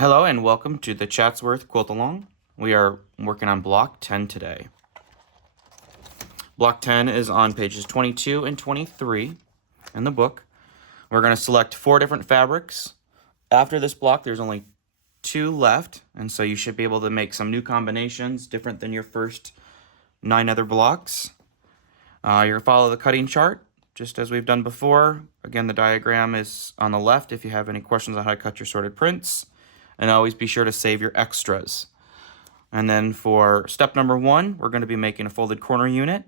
Hello and welcome to the Chatsworth Quilt-Along. We are working on block 10 today. Block 10 is on pages 22 and 23 in the book. We're going to select 4 different fabrics. After this block, there's only 2 left, and so you should be able to make some new combinations different than your first 9 other blocks. You're going to follow the cutting chart, just as we've done before. Again, the diagram is on the left if you have any questions on how to cut your sorted prints. And always be sure to save your extras. And then for step number 1, we're going to be making a folded corner unit.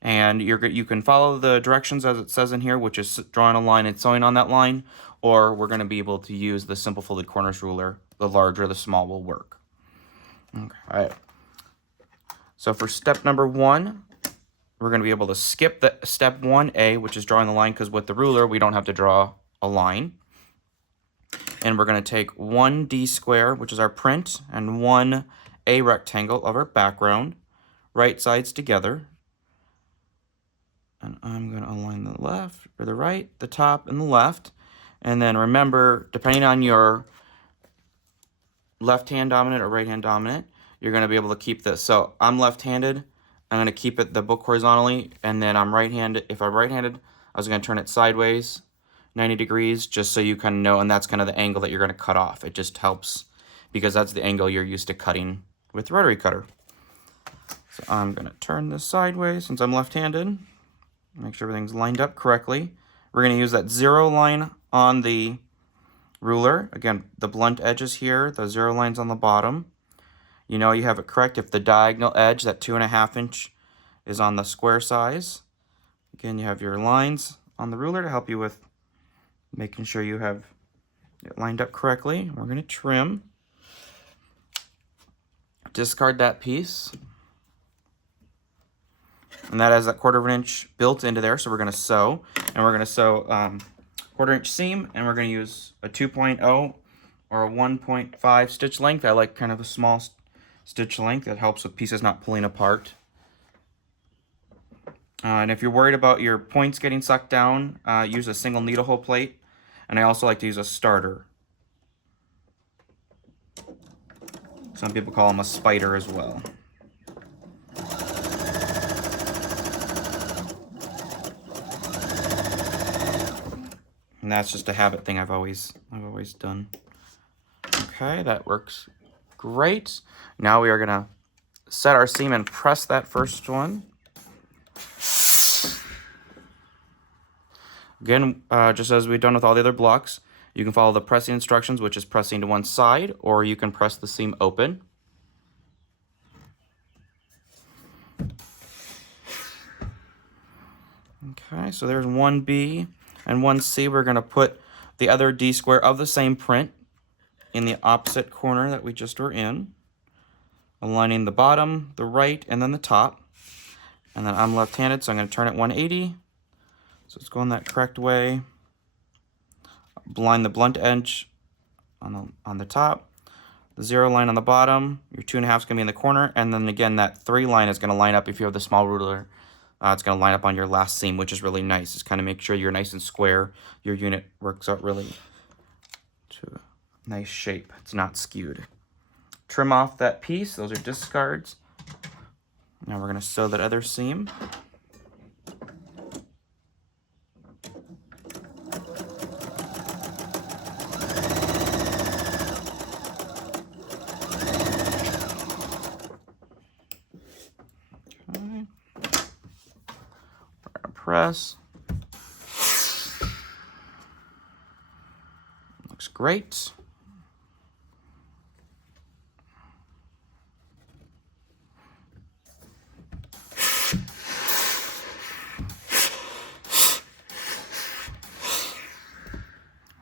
And you can follow the directions as it says in here, which is drawing a line and sewing on that line. Or we're going to be able to use the simple folded corners ruler. The large or the small will work. Okay. So for step number 1, we're going to be able to skip the step 1A, which is drawing the line, because with the ruler, we don't have to draw a line. And we're going to take 1 D square, which is our print, and 1 A rectangle of our background, right sides together. And I'm going to align the left, or the right, the top, and the left. And then remember, depending on your left-hand dominant or right-hand dominant, you're going to be able to keep this. So I'm left-handed. I'm going to keep the book horizontally, and then I'm right-handed. If I'm right-handed, I was going to turn it sideways, 90 degrees, just so you kind of know, and that's kind of the angle that you're going to cut off. It just helps because that's the angle you're used to cutting with the rotary cutter. So I'm going to turn this sideways since I'm left-handed. Make sure everything's lined up correctly. We're going to use that 0 line on the ruler. Again, the blunt edges here, the 0 lines on the bottom. You know you have it correct if the diagonal edge, that 2.5 inch, is on the square size. Again, you have your lines on the ruler to help you with making sure you have it lined up correctly. We're going to trim. Discard that piece. And that has that 1/4 inch built into there, so we're going to sew. And we're going to sew 1/4 inch seam, and we're going to use a 2.0 or a 1.5 stitch length. I like kind of a small stitch length. That helps with pieces not pulling apart. And if you're worried about your points getting sucked down, use a single needle hole plate. And I also like to use a starter. Some people call them a spider as well. And that's just a habit thing I've always done. Okay, that works great. Now we are gonna set our seam and press that first one. Again, just as we've done with all the other blocks, you can follow the pressing instructions, which is pressing to one side, or you can press the seam open. Okay, so there's 1B and 1C. We're going to put the other D square of the same print in the opposite corner that we just were in, aligning the bottom, the right, and then the top. And then I'm left-handed, so I'm going to turn it 180. So it's going that correct way. Line the blunt edge on the top. The 0 line on the bottom. Your 2.5 is going to be in the corner. And then again, that 3 line is going to line up if you have the small ruler. It's going to line up on your last seam, which is really nice. Just kind of make sure you're nice and square. Your unit works out really to a nice shape. It's not skewed. Trim off that piece. Those are discards. Now we're going to sew that other seam. Press. Looks great.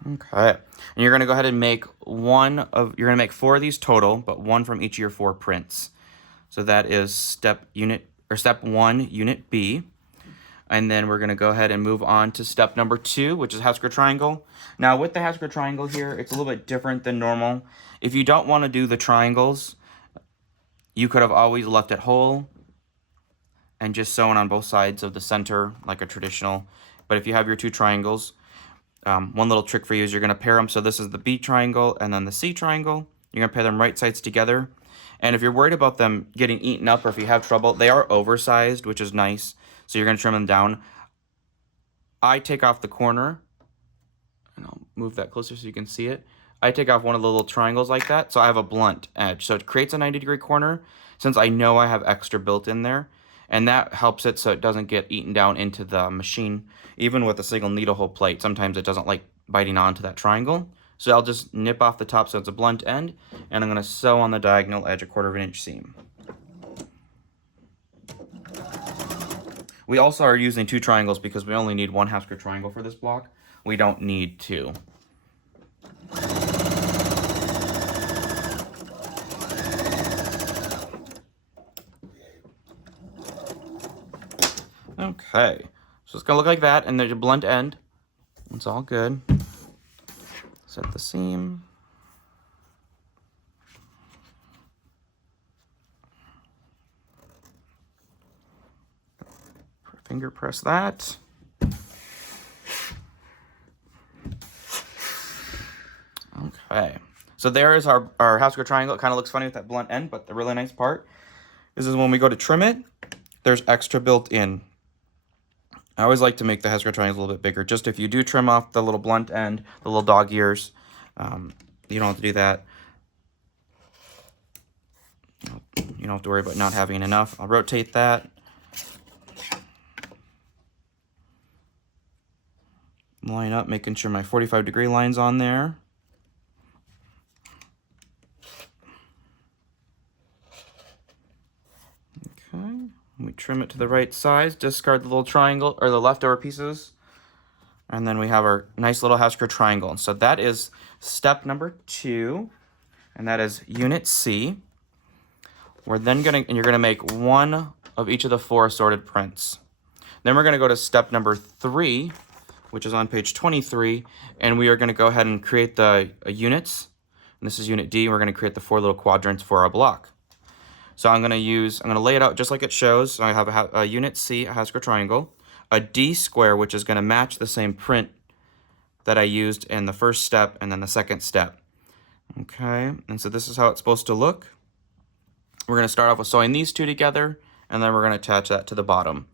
Okay. And you're going to go ahead and make you're going to make 4 of these total, but 1 from each of your 4 prints. So that is step 1, unit B. And then we're going to go ahead and move on to step number 2, which is half square triangle. Now with the half square triangle here, it's a little bit different than normal. If you don't want to do the triangles, you could have always left it whole and just sewn on both sides of the center like a traditional. But if you have your 2 triangles, one little trick for you is you're going to pair them. So this is the B triangle and then the C triangle. You're going to pair them right sides together. And if you're worried about them getting eaten up or if you have trouble, they are oversized, which is nice. So you're going to trim them down. I take off the corner, and I'll move that closer so you can see it. I take off one of the little triangles like that, so I have a blunt edge. So it creates a 90-degree corner since I know I have extra built in there. And that helps it so it doesn't get eaten down into the machine. Even with a single needle hole plate, sometimes it doesn't like biting onto that triangle. So I'll just nip off the top so it's a blunt end, and I'm going to sew on the diagonal edge a 1/4 inch seam. We also are using 2 triangles because we only need 1 half square triangle for this block. We don't need 2. Okay, so it's gonna look like that, and there's a blunt end. It's all good. Set the seam. Finger press that. Okay, so there is our half square triangle. It kind of looks funny with that blunt end, but the really nice part is when we go to trim it, there's extra built in. I always like to make the half square triangles a little bit bigger. Just if you do trim off the little blunt end, the little dog ears, you don't have to do that. You don't have to worry about not having enough. I'll rotate that. Line up, making sure my 45-degree line's on there. Okay, we trim it to the right size, discard the little triangle or the leftover pieces, and then we have our nice little half square triangle. So that is step number 2, and that is unit C. We're then you're gonna make 1 of each of the 4 assorted prints. Then we're gonna go to step number 3, which is on page 23, and we are going to go ahead and create the units. And this is unit D. We're going to create the 4 little quadrants for our block. So I'm going to lay it out just like it shows. So I have a unit C, a half square triangle, a D square, which is going to match the same print that I used in the first step and then the second step. Okay, and so this is how it's supposed to look. We're going to start off with sewing these 2 together, and then we're going to attach that to the bottom.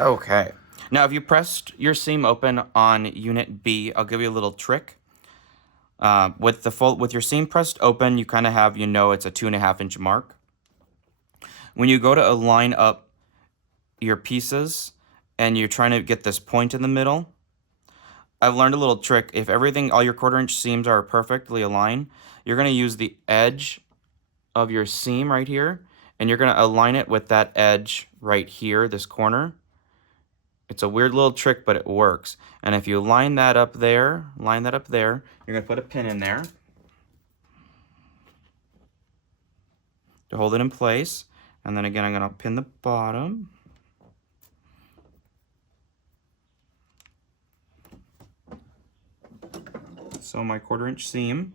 Okay, now if you pressed your seam open on unit B, I'll give you a little trick. With your seam pressed open, you kind of have, it's a 2.5 inch mark. When you go to align up your pieces and you're trying to get this point in the middle, I've learned a little trick. If all your 1/4 inch seams are perfectly aligned, you're going to use the edge of your seam right here, and you're going to align it with that edge right here, this corner. It's a weird little trick, but it works. And if you line that up there, you're going to put a pin in there to hold it in place. And then again, I'm going to pin the bottom. So my 1/4 inch seam.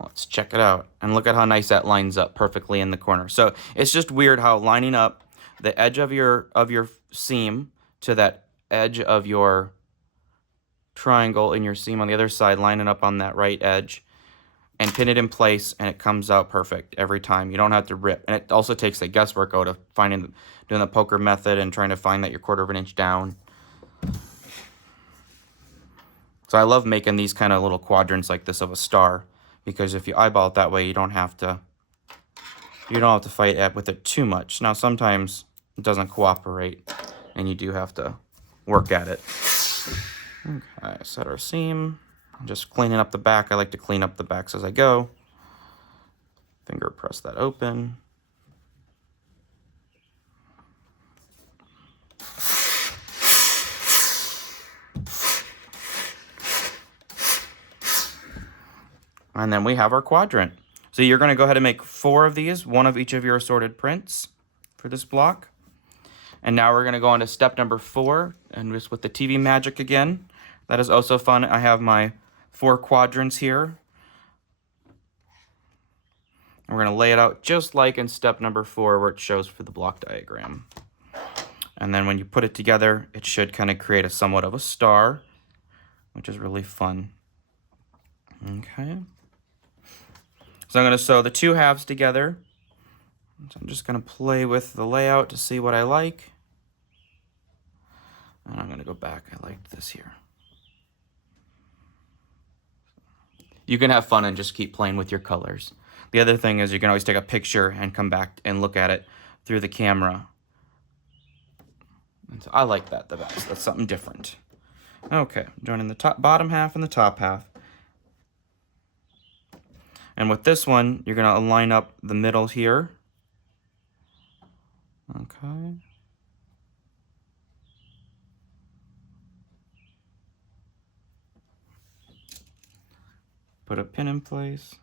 Let's check it out, and look at how nice that lines up perfectly in the corner. So it's just weird how lining up the edge of your seam to that edge of your triangle in your seam on the other side, lining up on that right edge, and pin it in place, and it comes out perfect every time. You don't have to rip, and it also takes the guesswork out of doing the poker method and trying to find that you're 1/4 inch down. So I love making these kind of little quadrants like this of a star, because if you eyeball it that way, you don't have to fight with it too much. Now sometimes it doesn't cooperate, and you do have to work at it. Okay, set our seam. Just cleaning up the back. I like to clean up the backs as I go. Finger press that open. And then we have our quadrant. So you're going to go ahead and make 4 of these, 1 of each of your assorted prints for this block. And now we're going to go on to step number 4, and just with the TV magic again. That is also fun. I have my 4 quadrants here. And we're going to lay it out just like in step number 4 where it shows for the block diagram. And then when you put it together, it should kind of create a somewhat of a star, which is really fun. Okay. So I'm going to sew the 2 halves together. So I'm just going to play with the layout to see what I like. And I'm going to go back. I liked this here. You can have fun and just keep playing with your colors. The other thing is you can always take a picture and come back and look at it through the camera. And so I like that the best. That's something different. Okay, joining the bottom half and the top half. And with this one, you're going to line up the middle here. Okay. Put a pin in place.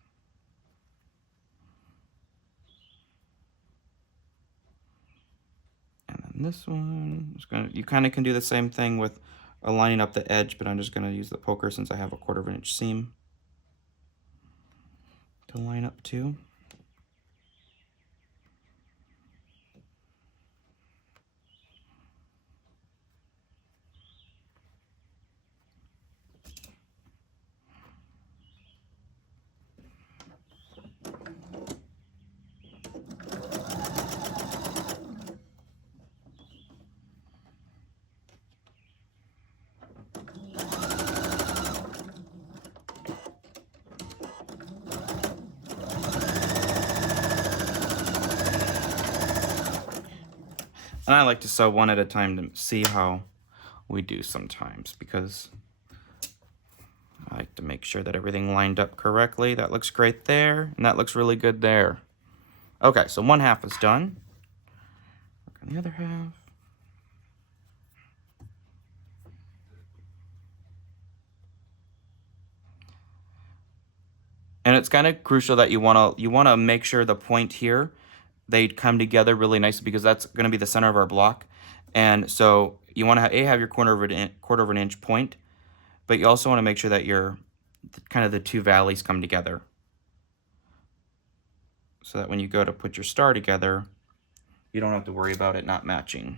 And then this one, you kind of can do the same thing with aligning up the edge, but I'm just going to use the poker since I have a 1/4 inch seam to line up to. And I like to sew one at a time to see how we do sometimes, because I like to make sure that everything lined up correctly. That looks great there, and that looks really good there. Okay, so 1 half is done. Work on the other half. And it's kind of crucial that you wanna make sure the point here, they come together really nicely, because that's going to be the center of our block. And so you want to have your 1/4 inch point, but you also want to make sure that your kind of the 2 valleys come together, so that when you go to put your star together, you don't have to worry about it not matching.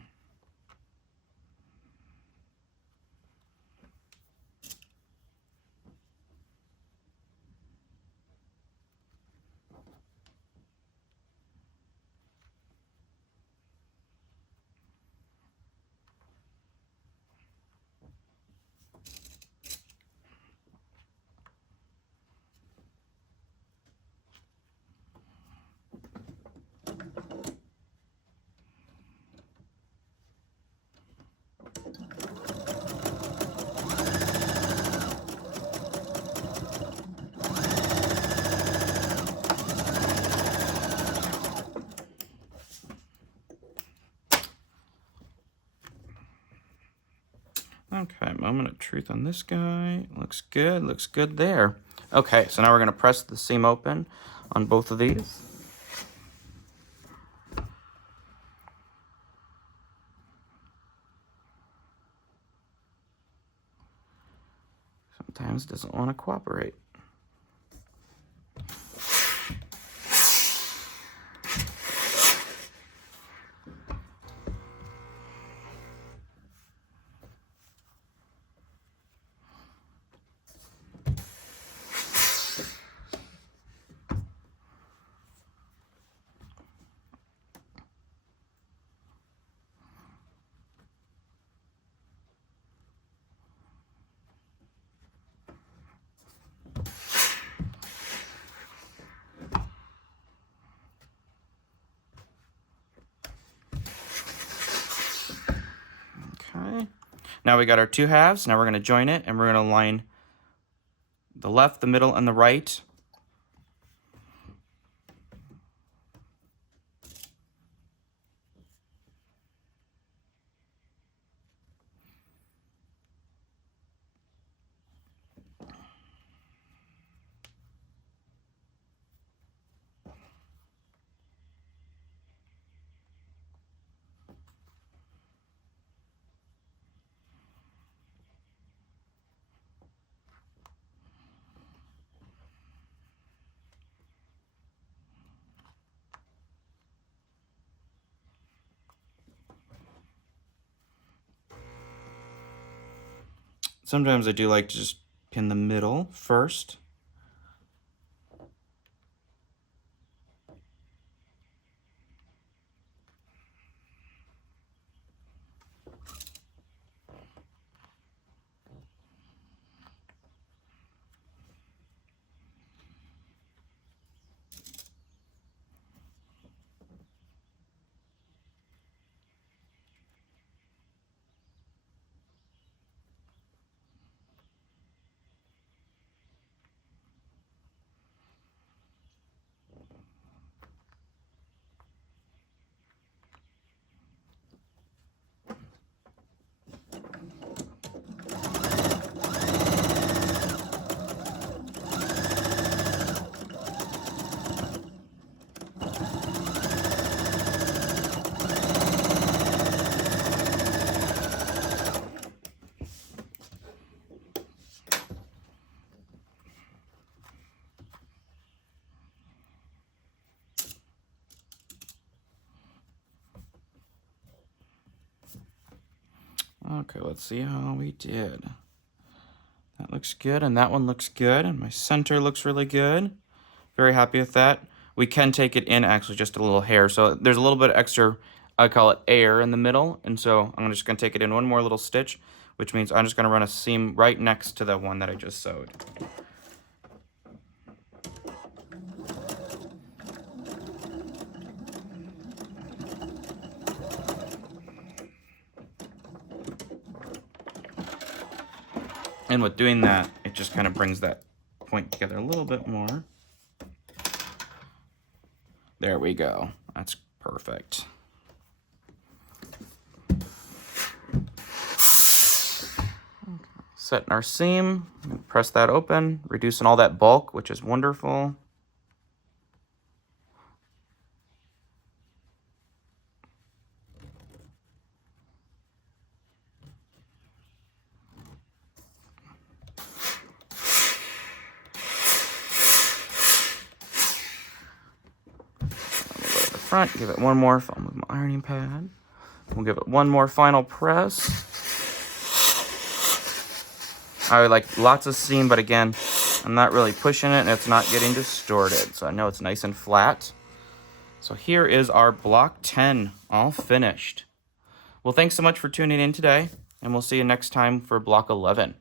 Okay, moment of truth on this guy. Looks good there. Okay, so now we're going to press the seam open on both of these. Sometimes it doesn't want to cooperate. Now we got our 2 halves. Now we're going to join it, and we're going to line the left, the middle, and the right. Sometimes I do like to just pin the middle first. Okay, let's see how we did. That looks good, and that one looks good, and my center looks really good. Very happy with that. We can take it in actually just a little hair, so there's a little bit extra, I call it air in the middle, and so I'm just going to take it in one more little stitch, which means I'm just going to run a seam right next to the one that I just sewed. And with doing that, it just kind of brings that point together a little bit more. There we go. That's perfect. Setting our seam, press that open, reducing all that bulk, which is wonderful. Front, give it one more. I'll move my ironing pad. We'll give it one more final press. I would like lots of seam, but again, I'm not really pushing it and it's not getting distorted. So I know it's nice and flat. So here is our block 10 all finished. Well, thanks so much for tuning in today, and we'll see you next time for block 11.